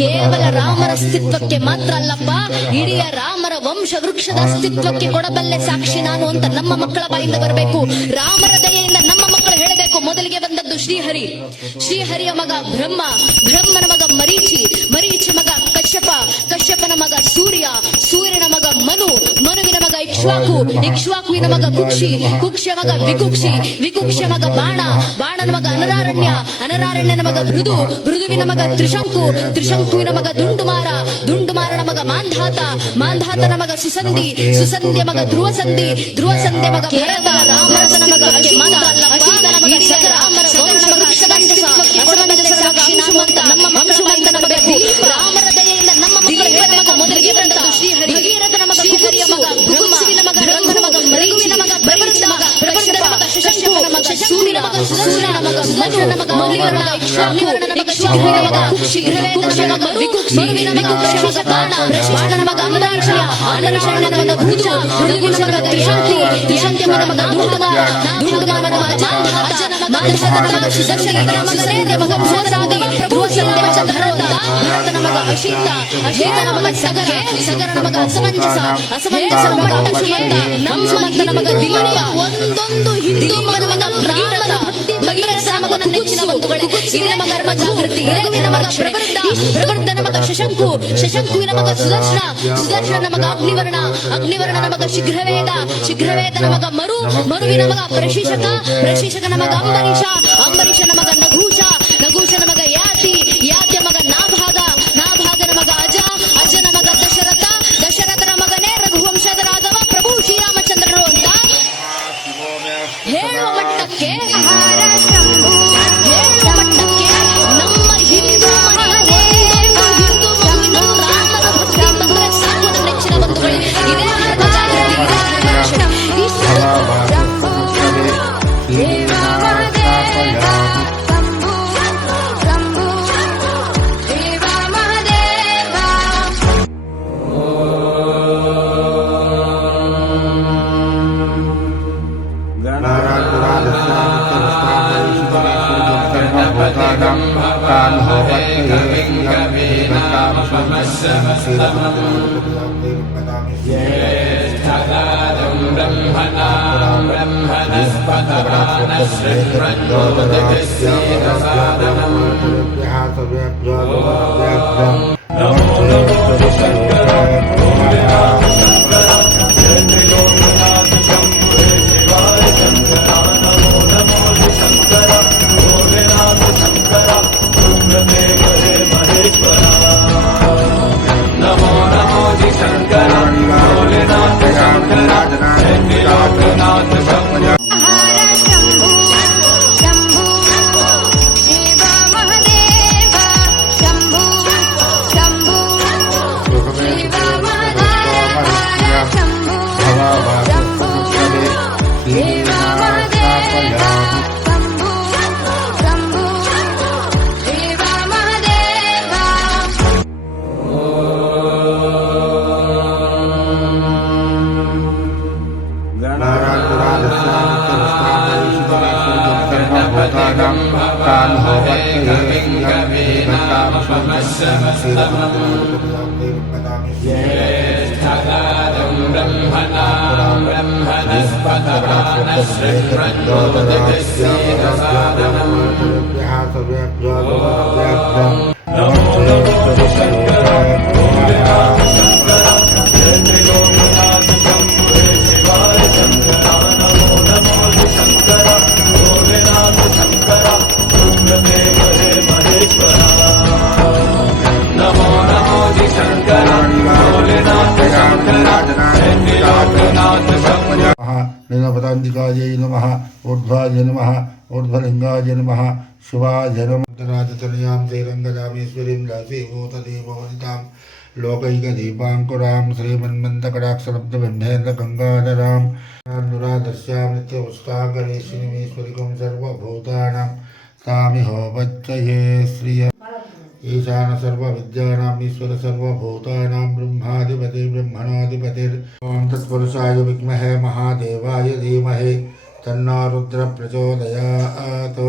ಕೇವಲ ರಾಮರ ಅಸ್ತಿತ್ವಕ್ಕೆ ಮಾತ್ರ ಅಲ್ಲಪ್ಪ, ಇಡೀ ರಾಮರ ವಂಶ ವೃಕ್ಷದ ಅಸ್ತಿತ್ವಕ್ಕೆ ಕೊಡಬಲ್ಲೆ ಸಾಕ್ಷಿ ನಾನು ಅಂತ ನಮ್ಮ ಮಕ್ಕಳ ಬಾಯಿಂದ ಬರಬೇಕು. ರಾಮರ ದಯೆಯಿಂದ ನಮ್ಮ ಮಕ್ಕಳು ಹೇಳಬೇಕು. ಮೊದಲಿಗೆ ಬಂದದ್ದು ಶ್ರೀಹರಿ, ಶ್ರೀಹರಿಯ ಮಗ ಬ್ರಹ್ಮ, ಬ್ರಹ್ಮನ ಮಗ ಮರೀಚಿ, ಮರೀಚಿ ಮಗ ಕಶ್ಯಪ, ಕಶ್ಯಪನ ಮಗ ಸೂರ್ಯ, ಸೂರ್ಯನ ಮಗ ಮನು, ಮನುವಿನ ಮಗ ಇಕ್ಷ್ವಾಕು, ಇಕ್ಷ್ವಾಕುವಿನ ಮಗ ಕುಕ್ಷಿ, ಕುಕ್ಷಿಯ ಮಗ ವಿಕುಕ್ಷಿ, ವಿಕುಕ್ಷಿಯ ಮಗ ಬಾಣ, ಬಾಣನ ಮಗ ಅನರಾರಣ್ಯ, ಅನರಾರಣ್ಯನ ಮಗ ಮೃದು, ಮೃದುವಿನ ಮಗ ತ್ರಿಶಂಕು, ತ್ರಿಶಂಕುವಿನ ಮಗ ದುಂಡುಮಾರ, ದುಂಡುಮಾರನ ಮಗ ಮಾಂಧಾತ, ಮಾಂಧಾತನ ಮಗ ಸುಸಂಧಿ, ಸುಸಂಧಿಯ ಮಗ ಧ್ರುವಸಂಧಿ, ಧ್ರುವಸಂಧಿಯ ಮಗ ಭರತ, ಭರತನ ಮಗ ಅಶೀತನ ಮಗ ಸಗರ, ಸಗರನ ಮಗ ಅಸಮಂಜಸರ ಮಗ ಅಂಶುಮಂತ, ನಮ್ಮ ಅಂಶುಮಂತ ನಂಬಬೇಕು. ರಾಮರ ದಯೆಯಿಂದ ನಮ್ಮ ಮಕ್ಕಳ ಮೊದಲಿಗೆ ಬಂದದ್ದು ಶ್ರೀಹರಿ, ಭಗೀರಥನ ಮಗ ಶ್ರೀಹರಿಯ ಮಗ ಭುಗುಸುವಿನ ಮಗ ರಂಗನ ಮಗ ಮರೀಚಿನ ಮಗ ಪ್ರಬಂಧನ ಮಗ ಪ್ರಬಂಧನ ಮಗ ಶಶಂಕುವಿನ ಮಗ ಸೂರ್ಯನ ಮಗ ಸೂರ್ಯನ ಮಗ ಮನುವಿನ ಮಗ ಮೌಲಿವರನ ಮಗ ಇಕ್ಷ್ವಾಕುವಿನ ಮಗ ಇಕ್ಷ್ವಾಕುವಿನ ಮಗ ಕುಕ್ಷಿ, ಗ್ರಹೇತನ ಮಗ ವಿಕುಕ್ಷಿ, ಮನುವಿನ ಮಗ ಕುಕ್ಷಿಯ ಮಗ ಬಾಣ, ಬಾಣನ ಮಗ ಅಂಬರೀಷ, ಅಂಬರೀಷನ ಮಗ ಭೃಗು, ಭೃಗುವಿನ ಮಗ ತ್ರಿಶಂಕು, ತ್ರಿಶಂಕಿಯ ಮಗ ದುಂಡುಮಾರ, ದುಂಡುಮಾರನ ಮಗ ಮಾಂಧಾತ, ಮಾಂಧಾತನ ಮಗ ಸುದರ್ಶನ ಮಗ ಸೇಂದ್ರಿಯ ಮಗ ಭೋಜರಾಗಿ, ಭೋಜರಾಗಿ ಮಗ ಭರತ, ಭರತನ ಮಗ ಅಶೀತ, ಅಶೀತನ ಮಗ ಸಗರ, ಸಗರನ ಮಗ ಅಸಮಂಜಸ, ಅಸಮಂಜಸನ ಮಗ ಅಂಶುಮಂತ, ಅಂಶುಮಂತನ ಮಗ ದಿಮಣಿಯ, ಒಂದೊಂದು ಹಿಂದೂ ಮಗ ರಾಮರ ಭಗೀರಥನ ಮಗ ನೆಚ್ಚಿನ ಬಂಧುಗಳೇ, ಇವನ ಮಗ ಜಾಗೃತಿ, ರಘುವಿನ ಮಗ ಪ್ರಬಂಧ, ಪ್ರಬಂಧನ ಮಗ ಶಶಂಕು, ಶಶಂಕುವಿನ ಮಗ ಸುದರ್ಶನ, ಸುದರ್ಶನ ಮಗ ಅಗ್ನಿವರ್ಣ, ಅಗ್ನಿವರ್ಣನ ಮಗ ಶೀಘ್ರವೇದ, ಶೀಘ್ರವೇದನ ಮಗ ಮರು, ಮರುವಿನ ಮಗ ಪ್ರಶೀಶಕ, ಪ್ರಶೀಶಕನ ಮಗ ಅಂಬರೀಷ, ಅಂಬರೀಷನ ಮಗ ನಘೂಷ, ನಘೂಷನ ಮಗ ಯಾತಿ, ಯಾತಿಯ ಮಗ ನಾಭಾಗ, ನಾಭಾಗನ ಮಗ ಅಜ, ಅಜನ ಮಗ ದಶರಥ, ದಶರಥನ ಮಗನೇ ರಘುವಂಶದ ರಾಘವ ಪ್ರಭು ಶ್ರೀರಾಮಚಂದ್ರರು ಅಂತ ಹೇಳುವ ಮಟ್ಟಕ್ಕೆ, ಹೇಳುವ ಮಟ್ಟಕ್ಕೆ ನಮ್ಮ ಹಿಂದೂ ಮನೆಯಲ್ಲಿ ಹಿಂದೂ ಮಗುವಿನ ರಾಮನ ಭಕ್ತಿ ಬಂದರೆ ಸಾಕು ನನ್ನ ನೆಚ್ಚಿನ ಬಂಧುಗಳೇ. ಇದೇ पदान्तिकायै नमः, ऊर्ध्वाय नमः, ऊर्ध्वलिङ्गाय नमः, शिवाय नमः। राजतनयां श्रीरङ्गदामेश्वरीं दासीभूतदेववनितां लोकैकदीपाङ्कुरां श्रीमन्मन्दकटाक्षलब्धबिम्बेन्द्रगङ्गाधरां अनुराधस्यां नित्यपुष्टाकरेशिनीमेश्वरिकं सर्वभूतानां तामिहोपच्चये श्रिय ईशान सर्वविद्यानाम् ईश्वर सर्वभूतानां ब्रह्माधिपति ब्रह्मणाधिपतिर् ॐ तत्पुरुषाय विद्महे महादेवाय धीमहि तन्नो रुद्रः प्रचोदयात्।